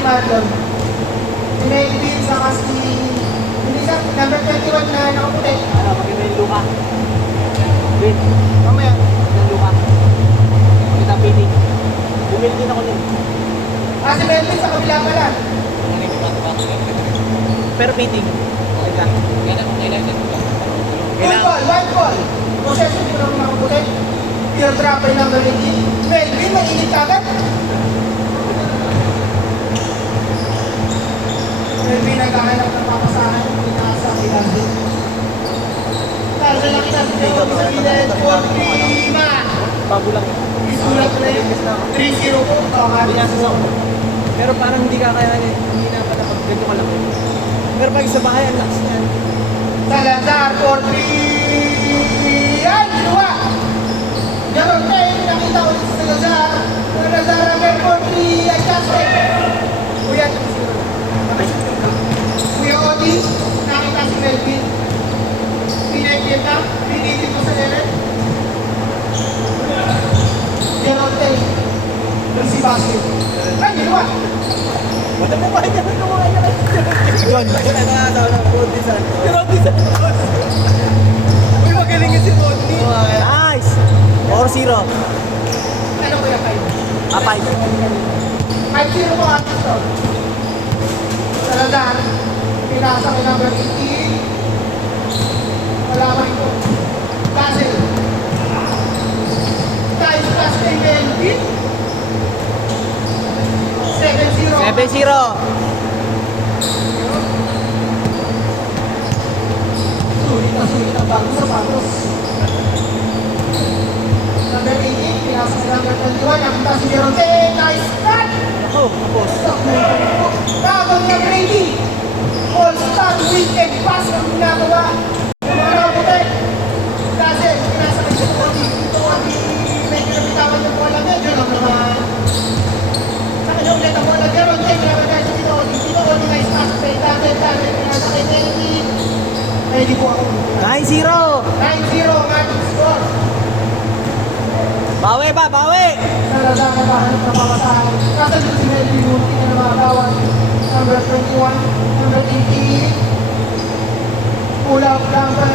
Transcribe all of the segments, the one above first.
si Marlon. Si Melvin, saka si... Hindi siya, number 21 na nakaputi. Ano, maganda yung luka. Wait, Mamaya. maganda yung luka. Maganda ang feeling. Bumili din ako nun. Ah, si Melvin sa kabila pala. Pero fitting. Okay ka. Good ball, white ball. Possession, di ko naman nakaputi. Pure drop ay number 18. Melvin, mainit ka agad. Melvin, nagkahanap ng papasahan. Pinasa kay Landon. Tarda lang kita. Dito, sa gilid. 4-3, Bago lang yun. Isulat na yun. 3-0 po. Binasa sa ako. Pero parang hindi ka kaya hindi na pala pag ganito ka lang. Pero pag sa bahay, ang lakas niyan. Salazar, 4-3. Ay, ginawa! Ganon na eh, nakita ulit si Salazar. Salazar again, 4-3. Adjusted. Kuya, Kuya Odi, nakita si Melvin. Pinagkita, pinitin mo sa ere. Ganon na eh. Si Basket. Ay, ginawa! Wala mo ba niya? Ano mga niya? Yun. Wala na ata ng Rodney Santos. Rodney Santos. Uy, magaling yung si Rodney. Nice! 4-0. Ano kuya, 5? Ah, 5. 5-0 po atin to. Salazar, pinasa kay number 18. Wala pa rin po. Castle. Nice pass kay Melvin. 7-0. 7-0. Sulit ang bagong sapatos. Number 18, pinasa kay number 21. Nakita si Jeronte. Nice cut! Ako, tapos. Tapos niya Brady. All-star weekend pass ang ginagawa. Mga nakaputi. Kasi pinasa kay Odi. Medyo napitawan yung bola. Medyo lang naman. Sa kanya ulit ang bola. Jeronte, pinapagay sa Tito Odi. Tito Odi, nice pass. Dati, pinasa kay Brady. Ready po ako. 9-0. 9-0 ang ating score. Bawi ba? Bawi! Salazar na bahanap na papasahan. Kasalit si Melvin Munti na namagawan. Number 21, number 18. Pull-up number,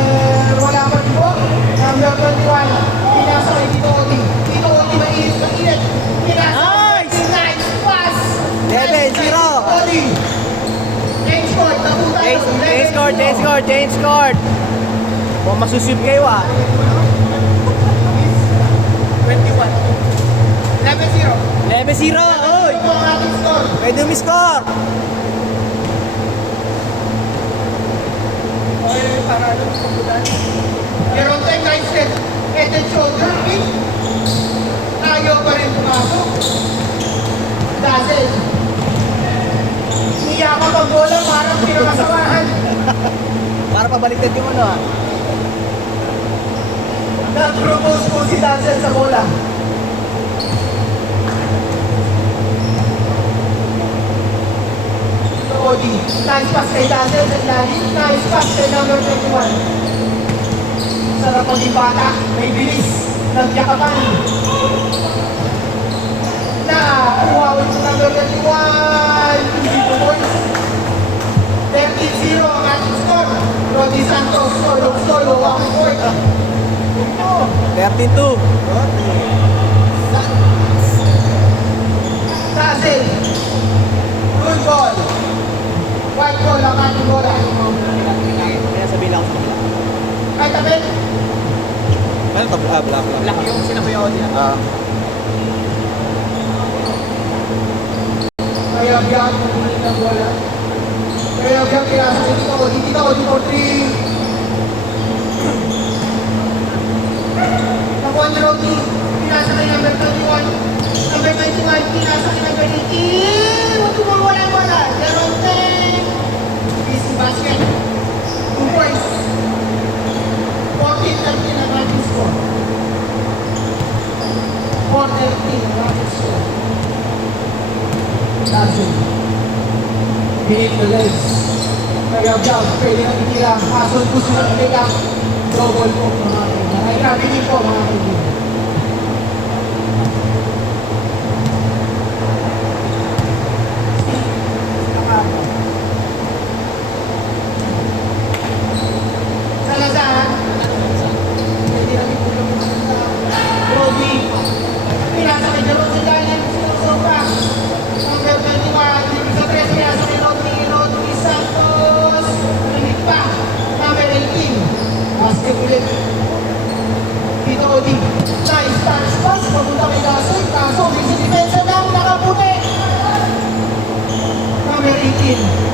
wala pa rin po. Number 21, pinasa kay Tito Odi. Tito Odi, mainit. Pinasa kay Nice! Nice pass! 11-0. Odi. Change court, napunta. Change court. Kung masusip kayo ah. 21. 11-0. 11-0. Oy! Ito ang ating score. Pwede umiscore. Okay, para ano pagkutan. Jeronte, nice set. Head and shoulder kick. Ayaw pa rin pumasok. Dazzle. Niyakap ang bola, parang pinakasamahan. Para pabaliktad yung ano ah. Nag-propose po si Dazzle sa bola. Odi, nice pass kay Dazzle sa ilalim. Nice pass kay number 21. Sarap ang bata, may bilis. Nagyakapan. Kuha ulit sa number 21. Hindi po points. 13-0 ang ating score. Rodney Santos, solo, walking point. 13-2. Dazzle. Good ball. White ball ang ating bola. Kaya sabihin ako sa kanila. Ay, tabi. Ano ito? Black. Black yung sinabayaw niya. Kaya biyak ang ulit ng bola. Kaya biyak kinasa sa dito. Dito, 3. Nakuha ni Rodney. Pinasa kay number 21. Number 21, pinasa kay number 18. Huwag wala. Jeronte. Easy basket. 2 points. 14-13 ang ating score. 4-13 ang ating score. That's it. Hit the legs. Kaya jump, pwede na itira. Pasol po sila ng leg up. Double po mga kaibigan. Ay, grabe din po mga kaibigan. natin.